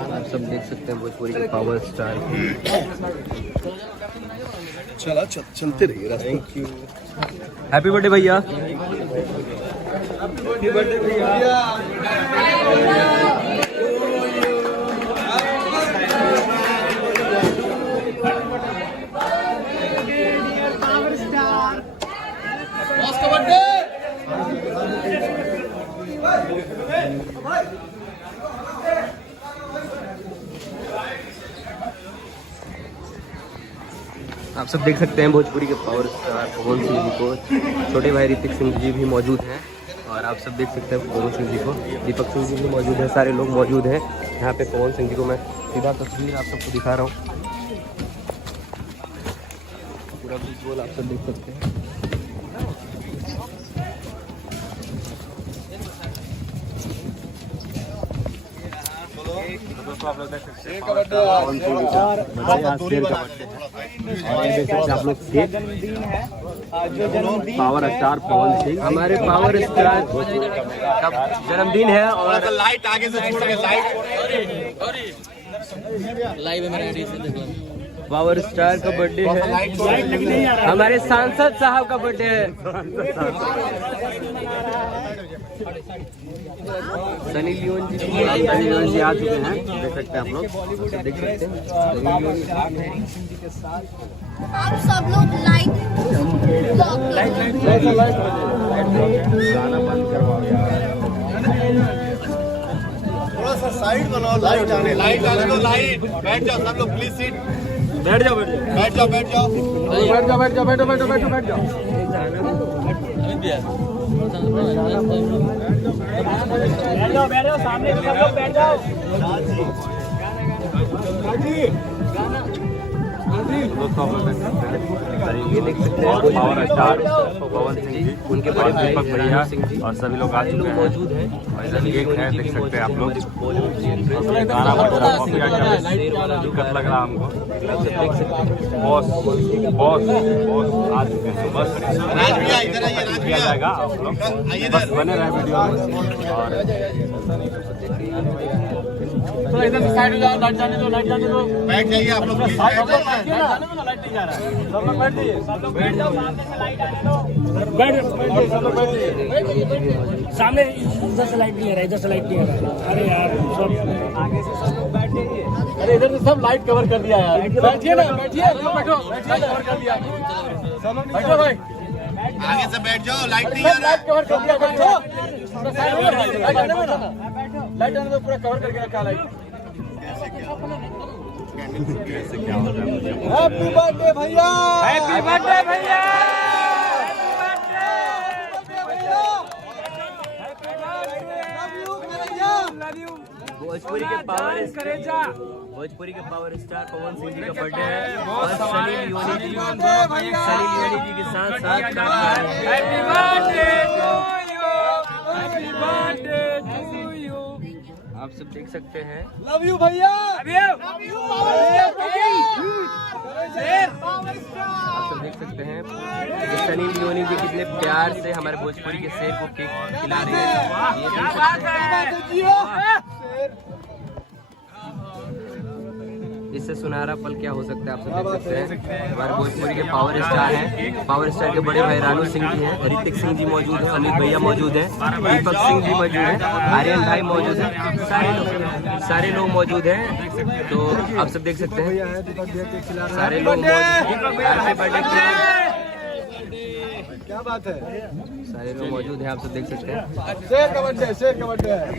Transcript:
आप सब देख सकते हैं भोजपुरी के पावर स्टार। चला चलते रहिए रास्ते। Thank you. हैप्पी बर्थडे भैया। हैप्पी बर्थडे भैया। आप सब देख सकते हैं भोजपुरी के पावर स्टार पवन सिंह जी को, छोटे भाई ऋतिक सिंह जी भी मौजूद हैं और आप सब देख सकते हैं पवन सिंह जी को, दीपक सिंह जी भी मौजूद हैं, सारे लोग मौजूद हैं यहाँ पे। पवन सिंह जी को मैं सीधा तस्वीर आप सबको दिखा रहा हूँ, पूरा विजुअल आप सब देख सकते हैं। आप लोग देख सकते हैं आप लोग पावर स्टार पवन सिंह, हमारे पावर स्टार का जन्मदिन है और लाइट आगे से छोड़ के लाइव में पावर स्टार का बर्थडे है, हमारे सांसद साहब का बर्थडे है। सनी लियोन जी आ चुके हैं, देख सकते हैं आप लोग, देख सकते हैं आप सब लोग लाइक गाना बंद करवाओ यार, थोड़ा सा साइड बनाओ, लाइट आने दो, लाइट। बैठ जाओ सब लोग प्लीज, सीट बैठ जाओ बैठ जाओ बैठ जाओ बैठ जाओ। बैठ जाओ सामने सब लोग बैठ जाओ। ये देख सकते हैं पावर स्टार पवन सिंह जी, उनके बड़े दीपक भैया और सभी लोग आ चुके हैं मौजूद हैं और इधर केक है, देख सकते हैं आप लोग। गाना बज रहा है, दिक्कत लग रहा हमको। बॉस बॉस बॉस आ चुके हैं, बस किया जाएगा, आप लोग बस बने रहे वीडियो में। और इधर से साइड हो जाओ, लाइट जाने दो, लाइट जाने दो। बैठ जाइए आप लोग प्लीज। लाइट नहीं जा रहा है, सब लोग बैठ जाइए, सब लोग बैठ जाओ, सामने से लाइट आने दो। बैठ सब लोग बैठ जाइए, सामने इधर से लाइट नहीं आ रहा है, इधर से लाइट नहीं आ रहा है। अरे यार सब आगे से सब लोग बैठ जाइए। अरे इधर से सब लाइट कवर कर दिया यार, बैठिए ना, बैठिए, बैठो, कवर कर दिया सब लोग, बैठो भाई, आगे से बैठ जाओ, लाइट नहीं आ रहा। लाइट कवर कर दिया, बैठो, लाइट आने दो, पूरा कवर करके रखा लाइट। कैसे क्या हो रहा है? हैप्पी बर्थडे भैया, हैप्पी बर्थडे भैया, भोजपुरी के पावर स्टार पवन सिंह जी का बर्थडे है और सनी लियोनी जी के साथ साथ happy birthday to you, happy birthday to you. आप सब देख सकते हैं। लव यू भैया, लव यू, आप सब देख सकते हैं कि सनी लियोनी जी कितने प्यार से हमारे भोजपुरी के शेर को केक खिला रहे हैं। ये देख सकते हैं, इससे सुनहरा पल क्या हो सकता है, आप सब देख सकते हैं। हमारे भोजपुरी के पावर स्टार हैं, पावर स्टार के बड़े भाई रानू सिंह जी हैं, ऋतिक सिंह जी मौजूद हैं, अमित भैया मौजूद हैं, दीपक सिंह जी मौजूद हैं, आर्यन भाई मौजूद हैं, सारे लोग मौजूद हैं। तो आप सब देख सकते हैं सारे लोग हैप्पी बर्थडे, क्या बात है, सारे लोग मौजूद हैं, आप सब देख सकते हैं। शेर का बर्थडे है।